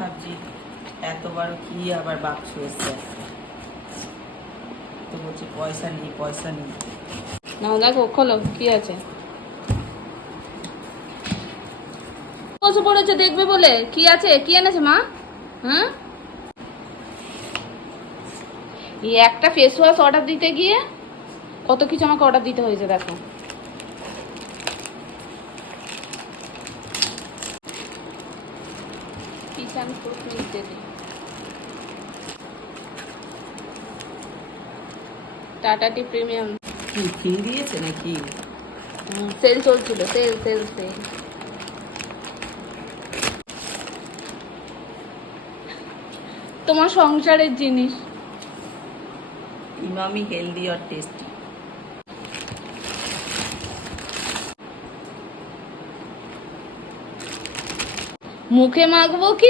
ভাবছি এত বড় কি আবার বাক্স এসছে, তো বলছি পয়সা নেই পয়সা নেই। নাও দেখো, খোলো কি আছে। বসে পড়েছে দেখবে বলে, কি আছে, কি এনেছে মা? হ্যাঁ, এই একটা ফেস ওয়াশ অর্ডার দিতে গিয়ে কত কিছু আমাকে অর্ডার দিতে হয়েছে দেখো। কিষান ফুড ইত্যাদি, টাটা টি প্রিমিয়াম। কি ফ্রি দিয়েছে নাকি? সেল চলছিল, সেল সেল সেল। তোমার সংসারের জিনিস। ইমামি হেলদি আর টেস্টি। মুখে মাখবো কি